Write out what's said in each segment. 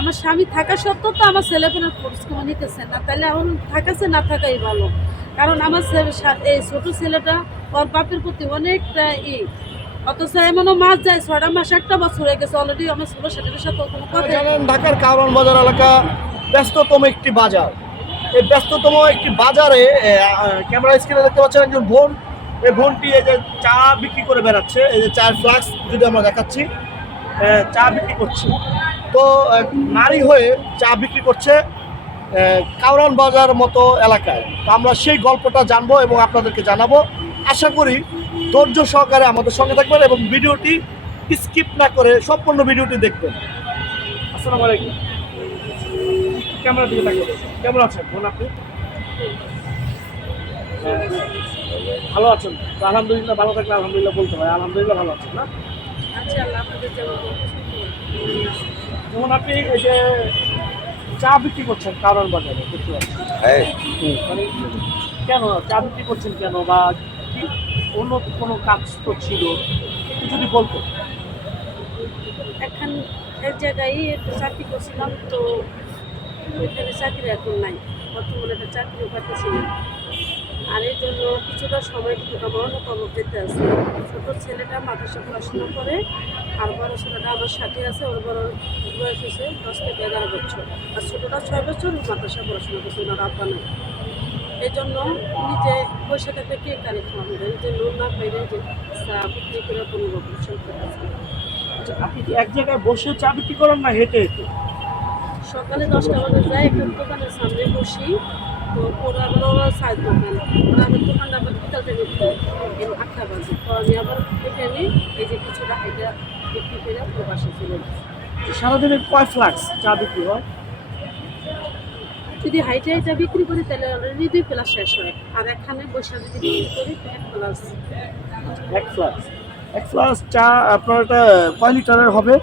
আমার স্বামী থাকা সত্ত্বেও তো আমার ছেলেপেলের কমে নিতেছে না। তাহলে এখন থাকাছে না থাকাই ভালো। কারণ আমার এই ছোট ছেলেটা ওর বাপের প্রতি অনেকটা ই। অথচ এমনও মাস যায়, ছয়টা মাস, একটা বছর হয়ে গেছে অলরেডি আমার ছোট ছেলেটার সাথে কোনো কথা ঢাকার কারণ বাজার এলাকা ব্যস্ততম একটি বাজার। এই ব্যস্ততম একটি বাজারে ক্যামেরা স্ক্রিনে দেখতে পাচ্ছেন একজন বোন। এই বোনটি এই যে চা বিক্রি করে বেড়াচ্ছে। এই যে চায়ের ফ্লাক্স যদি আমরা দেখাচ্ছি চা বিক্রি করছে। তো নারী হয়ে চা বিক্রি করছে কাউরান বাজার মতো এলাকায়। তো আমরা সেই গল্পটা জানব এবং আপনাদেরকে জানাব। আশা করি ধৈর্য সহকারে আমাদের সঙ্গে থাকবেন এবং ভিডিওটি স্কিপ না করে সম্পূর্ণ ভিডিওটি দেখবেন। আসসালামু আলাইকুম। ক্যামেরা দিকে থাকবেন কেমন আছেন? বোন আপনি ভালো আছেন? আলহামদুলিল্লাহ ভালো থাকলে আলহামদুলিল্লাহ বলতে হয়। আলহামদুলিল্লাহ ভালো আছেন না? আচ্ছা আল্লাহ আপনাদের যেমন আপনি এই যে চা বিক্রি করছেন কারণ বাজারে দেখতে পাচ্ছি হ্যাঁ। মানে কেন চা বিক্রি করছেন কেন বা কি অন্য কোনো কাজ তো ছিল? যদি বলতো। এখন এক জায়গায় একটু চাকরি করছিলাম তো ওইখানে চাকরি এখন নাই। বর্তমানে একটা চাকরিও পাচ্ছি না। আর এই জন্য কিছুটা সময় কিন্তু আমার কর্ম যেতে আছে। ছোটো ছেলেটা মাদ্রাসা পড়াশোনা করে আর বড় ছেলেটা আমার সাথে আছে ওর বড় বয়স হয়েছে দশ থেকে এগারো বছর। আর ছোটোটা ছয় বছর মাদ্রাসা পড়াশোনা করছে ওনার আব্বা নাই। এই জন্য নিজে বসে থাকতে কে কানে খাওয়াবে? এই যে লোন না পাইলে যে চা বিক্রি করে কোনো রকম আচ্ছা আপনি কি এক জায়গায় বসে চা বিক্রি করেন না হেঁটে হেঁটে? সকালে দশটা বাজে যাই একটা দোকানের সামনে বসি। তো ওরা সাইজ দোকান ওরা আবার দোকানটা আবার বিকাল থেকে এই আটটা বাজে। তো আমি আবার এখানে এই যে কিছুটা এটা বিক্রি করে প্রবাসে চলে যাই। সারাদিনে কয় ফ্লাক্স চা বিক্রি হয়? যদি হাইটে হাইটা বিক্রি করি তাহলে অলরেডি দুই প্লাস শেষ হয়। আর এখানে বসে যদি বিক্রি করি এক প্লাস এক ফ্লাক্স এক ফ্লাক্স চা আপনার এটা কয় লিটারের হবে?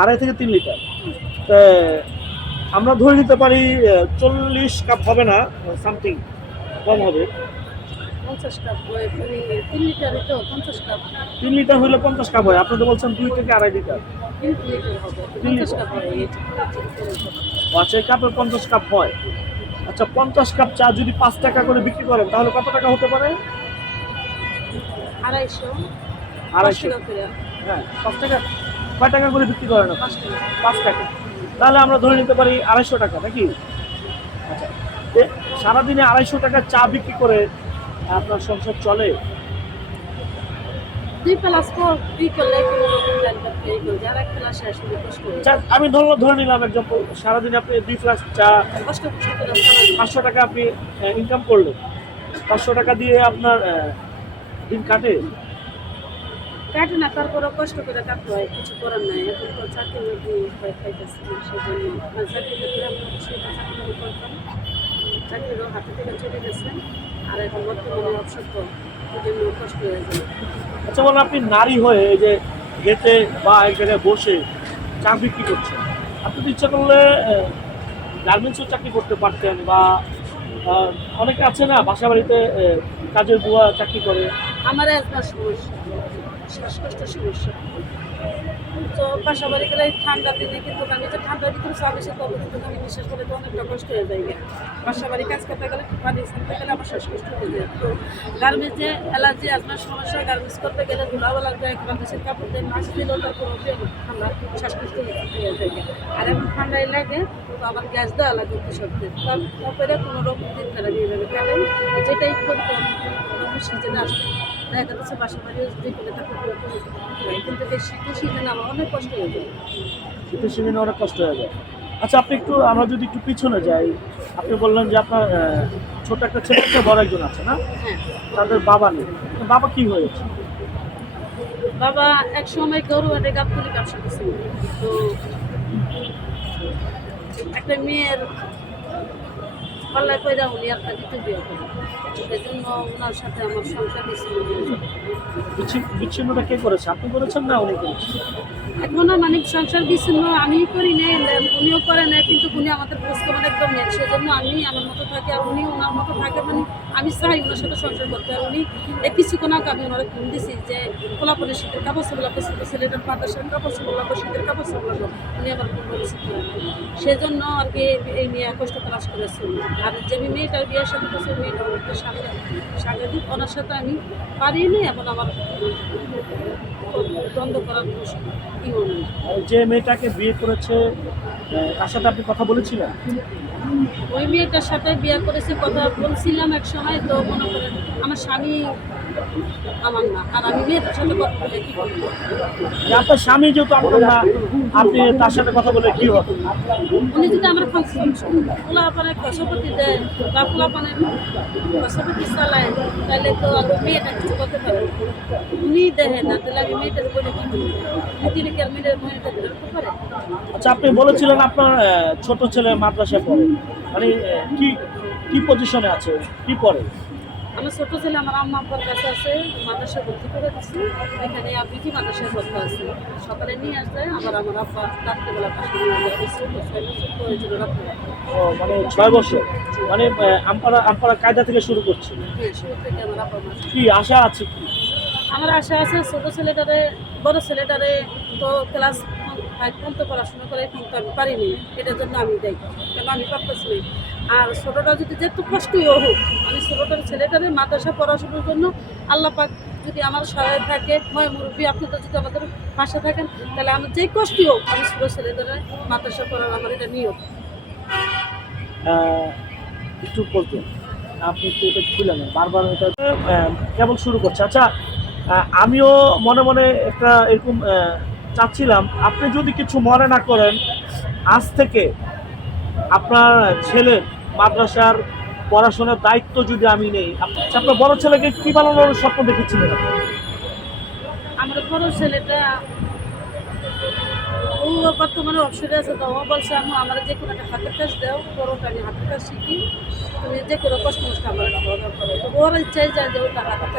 আড়াই থেকে তিন লিটার। তো আমরা ধরে নিতে পারি চল্লিশ কাপ হবে না সামথিং কম হবে। মানে তিন লিটারে হলে পঞ্চাশ কাপ হয় আপনি তো বলছেন দুই থেকে আড়াই লিটার। আচ্ছা এই কাপে পঞ্চাশ কাপ হয়। আচ্ছা পঞ্চাশ কাপ চা যদি পাঁচ টাকা করে বিক্রি করেন তাহলে কত টাকা হতে পারে? আড়াইশো আড়াইশো। হ্যাঁ পাঁচ টাকা কয় টাকা করে বিক্রি করেন? পাঁচ টাকা। তাহলে আমরা ধরে নিতে পারি আড়াইশো টাকা নাকি? আচ্ছা সারাদিনে আড়াইশো টাকা চা বিক্রি করে আপনার সংসার চলে? চা আমি ধরলাম ধরে নিলাম একজন সারাদিনে আপনি দুই ফ্লাক্স চা পাঁচশো টাকা আপনি ইনকাম করলেন। পাঁচশো টাকা দিয়ে আপনার দিন কাটে? কাটে না তারপরে কষ্ট করে কাটতে হয় কিছু করার নাই। এখন তো চাকরি বাকরি খাইতেছি না সেই জন্য চাকরি চাকরি করতাম চাকরিরও হাতে থেকে চলে গেছে আর এখন বর্তমানে অবসর তো জন্য কষ্ট হয়ে যায় আচ্ছা বলেন আপনি নারী হয়ে এই যে হেঁটে বা এক জায়গায় বসে চা বিক্রি করছেন? আপনি তো ইচ্ছা করলে গার্মেন্টসও চাকরি করতে পারতেন বা অনেকে আছে না বাসা বাড়িতে কাজের বুয়া চাকরি করে। আমার একটা সমস্যা শ্বাসকষ্টের সমস্যা। তো বাসা বাড়ি গেলে এই ঠান্ডার দিনে কিন্তু আমি যে ঠান্ডার ভিতরে চা বেশি করব কিন্তু আমি বিশ্বাস করে তো অনেকটা কষ্ট হয়ে যায়। বাসা বাড়ি কাজ করতে গেলে পানি ছাড়তে গেলে আমার শ্বাসকষ্ট হয়ে যায়। তো গার্মেন্টস যে অ্যালার্জি আপনার সমস্যা গার্মেন্টস করতে গেলে ধুলাও লাগবে একবার দেশের কাপড় দিয়ে মাছ দিলেও তারপর ঠান্ডা শ্বাসকষ্ট হয়ে যায় আর এখন ঠান্ডায় লাগে, তো আবার গ্যাস দেওয়া লাগে কৃষকদের তারপরে কোনো রকম দিন খারাপ হয়ে যাবে যেটাই করতে সিজনে আসবে দেখা যাচ্ছে বাসা বাড়ি যেখানে থাকতে কিন্তু শীতের সিজনে আমার অনেক কষ্ট হয়ে যায়। শীতের সিজনে অনেক কষ্ট হয়ে যায়। আচ্ছা আপনি একটু আমরা যদি একটু পিছনে যাই আপনি বললেন যে আপনার ছোট একটা ছেলে আছে বড় একজন আছে না? হ্যাঁ। তাদের বাবা নেই। বাবা কি হয়েছে? বাবা এক সময় গরু হাটে গাবতলি ব্যবসা করছিল। তো একটা মেয়ের পাল্লায় পয়দা উনি একটা দিতে বিয়ে করে সেজন্য ওনার সাথে আমার সংসার ছিল বিচ্ছি- বিচ্ছিন্নটা কে করেছে? আপনি করেছেন না উনি করেছেন? এখনও মানে সংসার বিচ্ছিন্ন আমি করি নাই উনিও করে না কিন্তু উনি আমাদের মানে একদম নেই। সেজন্য আমি আমার মতো থাকি আর উনি ওনার মতো থাকে মানে আমি চাই ওনার সাথে সংসার করতে। আর উনি কিছুক্ষণ আগে আমি ওনারা ফোন দিছি যে কোলাপনের শীতের কাপড় চোপড় লাগবে ছেলেটার মাদ্রাসার কাপড় লাগবে শীতের কাপড় চোপড় উনি আমার ফোন করেছে সেজন্য আর কি এই মেয়ে কষ্ট ক্লাস করেছে। আর যে মেয়েটার বিয়ের সাথে মেয়েটা সাংঘাতিক ওনার সাথে আমি পারিনি এখন আমার যে মেয়েটাকে বিয়ে করেছে তার সাথে আপনি কথা বলেছিলেন? ওই মেয়েটার সাথে বিয়ে করেছি কথা বলছিলাম এক সময় তো মনে করেন আমার স্বামী আমার না আর আমি মেয়েটার সাথে কথা বলে কি করব আপনার স্বামী যেহেতু আপনার না আপনি তার সাথে কথা বলে কি হবে? উনি যদি আমার পোলাপানের খসপতি দেয় বা পোলাপানের খসপতি চালায় তাহলে তো আর মেয়েটা কিছু করতে পারে উনি দেখেন না তাহলে আমি মেয়েটার বলে কি করব? তিনি কি আর মেয়েটার মেয়েটা ধরতে পারে? আচ্ছা আপনি বলেছিলেন আপনার ছোট ছেলে মাদ্রাসায় পড়ে। মানে কি কি পজিশনে আছে? কি পড়ে? আমার ছোট ছেলে আমার আম্মা আব্বার কাছে আছে মাদ্রাসায় ভর্তি করে দিচ্ছি এখানে আপনি কি মাদ্রাসায় ভর্তি আছে? সকালে নিয়ে আসবে আবার আমার আব্বা রাত্রিবেলা পাশে নিয়ে মানে ছয় বছর? মানে আমপাড়া আমপাড়া কায়দা থেকে শুরু করছে? কি আশা আছে কি? আমার আশা আছে ছোট ছেলেটারে বড় ছেলেটারে তো ক্লাস ফাইভ পর্যন্ত পড়াশোনা করে কিন্তু আমি পারিনি। এটার জন্য আমি দেই কেন আমি পারতেছি। আর ছোটোটা যদি যে যেহেতু কষ্টই হোক আমি ছোটোটার ছেলেটারে মাদ্রাসা পড়াশোনার জন্য আল্লাহ পাক যদি আমার সহায় থাকে ময় মুরব্বী আপনারা যদি আমাদের পাশে থাকেন তাহলে আমার যেই কষ্টই হোক আমি ছোটো ছেলেটারে মাদ্রাসা পড়ার আমার এটা আহ, একটু বলতেন আপনি একটু এটা খুলে নেন বারবার এটা কেবল শুরু করছে। আচ্ছা আমিও মনে মনে একটা এরকম চাচ্ছিলাম আপনি যদি কিছু মনে না করেন আজ থেকে আপনার ছেলের মাদ্রাসার পড়াশোনার দায়িত্ব যদি আমি নেই আচ্ছা, আপনার বড় ছেলেকে কি বানানোর স্বপ্ন দেখেছিলেন? আমার বড় ছেলেটা ও বলছে আমি আমার যে কোনো একটা হাতের কাজ আমি হাতের শিখি। কোনো যে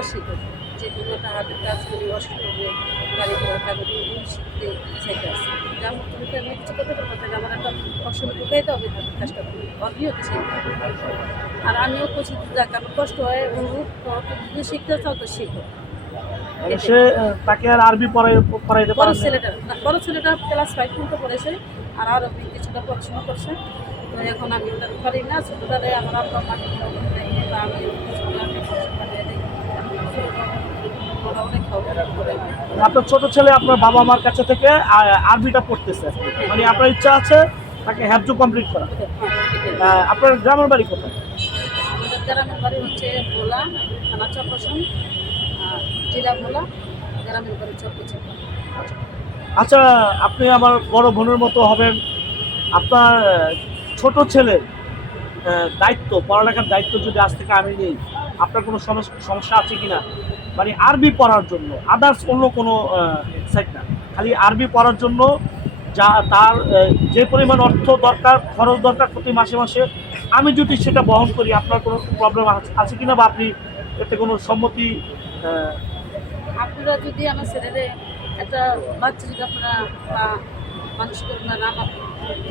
শিখে যে কোনো একটা হাতের কাজ করি অষ্ট গাড়ি ঘোড়া কাগজ শিখতে যে আমার আমি কিছু করতে পারব না আমার একটা অপশনে ঢুকাইতে হবে হাতের কাজটা করি অভিও তো আর আমিও খুশি যাক আমার কষ্ট হয় ও যদি শিখতে চাও তো শিখো। সে তাকে আর আরবি পড়াই পড়াইতে বড়? ছেলেটা বড় ছেলেটা ক্লাস ফাইভ পর্যন্ত পড়েছে আর আরও কিছুটা পড়াশোনা করছে। তো এখন আমি ওটা পারি না ছোটোটারে আমার আব্বা আমি ছোটোটাকে পড়াশোনা পাঠিয়ে দিই। ওরা অনেক খাওয়া করে আপনার ছোট ছেলে আপনার বাবা মার কাছে থেকে আরবিটা পড়তেছে মানে আপনার ইচ্ছা আছে তাকে হ্যাবজু কমপ্লিট করা। আপনার গ্রামের বাড়ি কোথায়? গ্রামের বাড়ি হচ্ছে ভোলা থানা চপ্পসন জেলা ভোলা গ্রামের বাড়ি চপ্পচপ আচ্ছা আপনি আমার বড় বোনের মতো হবেন। আপনার ছোট ছেলের দায়িত্ব পড়ালেখার দায়িত্ব যদি আজ থেকে আমি নেই আপনার কোনো সমস্যা সমস্যা আছে কি না মানে আরবি পড়ার জন্য। আদার্স অন্য কোনো সাইড না। খালি আরবি পড়ার জন্য যা তার যে পরিমাণ অর্থ দরকার, খরচ দরকার প্রতি মাসে মাসে, আমি যদি সেটা বহন করি, আপনার কোনো প্রবলেম আছে কি না বা আপনি এতে কোনো সম্মতি আপনারা যদি আমার ছেলেরে একটা বাচ্চা যদি আপনারা মানুষ করবেন না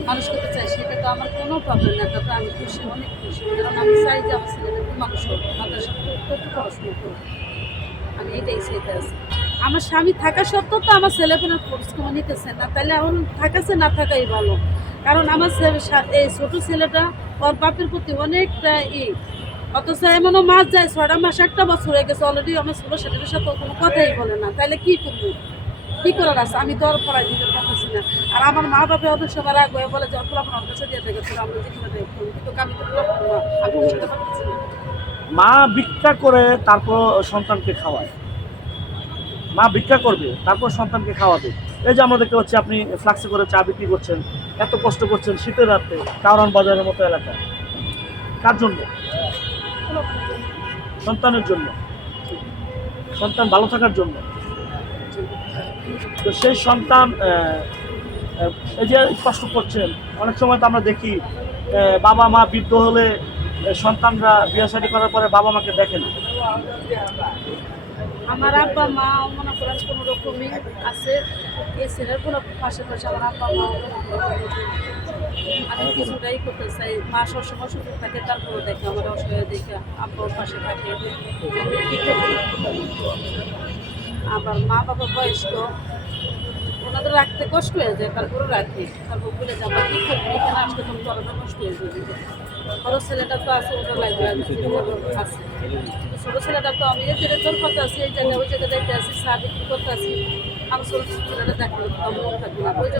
মানুষ করতে চাই সেটা তো আমার কোনো প্রবলেম না। তাতে আমি খুশি, অনেক খুশি। কারণ আমি চাই যে আমার ছেলেদের মানুষ হোক মাদ্রাসা পড়াশোনা করুক। আমি এটাই চাইতে আছি আমার স্বামী থাকা সত্ত্বেও তো আমার ছেলেপেলের পরিশ্রম নিতেছে না। তাহলে এখন থাকাছে না থাকাই ভালো। কারণ আমার এই ছোটো ছেলেটা ওর বাপের প্রতি অনেকটা ই। অথচ এমনও মাস যায় ছটা মাস, একটা বছর হয়ে গেছে অলরেডি আমার ছোটো ছেলেটার সাথে কোনো কথাই বলে না। তাহলে কি করব? কি করার আছে? আমি তো আর পড়াই দিতে পারতেছি না। আর আমার মা বাপে অনেক সময় রাগ হয়ে বলে যে অল্প আপনার কাছে দিয়ে দেখেছিল আমরা দেখুন কিন্তু আমি তো আমি বুঝতে পারতেছি না। মা ভিক্ষা করে তারপর সন্তানকে খাওয়ায়। মা ভিক্ষা করবে, তারপর সন্তানকে খাওয়াবে। এই যে আমরা দেখতে পাচ্ছি আপনি ফ্লাক্সে করে চা বিক্রি করছেন, এত কষ্ট করছেন শীতের রাতে কারণ বাজারের মতো এলাকায় কার জন্য? সন্তানের জন্য। সন্তান ভালো থাকার জন্য। তো সেই সন্তান এই যে কষ্ট করছেন, অনেক সময় তো আমরা দেখি বাবা মা বৃদ্ধ হলে সন্তানরা বিয়ে শাড়ি করার পরে বাবা মাকে দেখে না? আমার আব্বা মা মনে করেন কোনো রকমই আছে। এই ছেলের কোনো পাশে পাশে আমার আব্বা মা আমি কিছুটাই করতে চাই। মা সবসময় সুযোগ থাকে তারপরে দেখে আমার অসহায় দেখে আব্বার পাশে থাকে। আবার মা বাবা বয়স্ক, ওনাদের রাখতে কষ্ট হয়ে যায় তারপরে রাখি। তারপর বলে যাব কি করব এখানে আসলে কষ্ট হয়ে যাবে বড় ছেলেটা তো আছে, ওটা লাগবে আছে ছোট ছেলেটা তো আমি যে রেজন করতে আছি এই জায়গায় ওই জায়গায় দেখতে চা বিক্রি করতে আছি আমি ছোট ছেলেটা দেখলাম তো মন থাকবে না।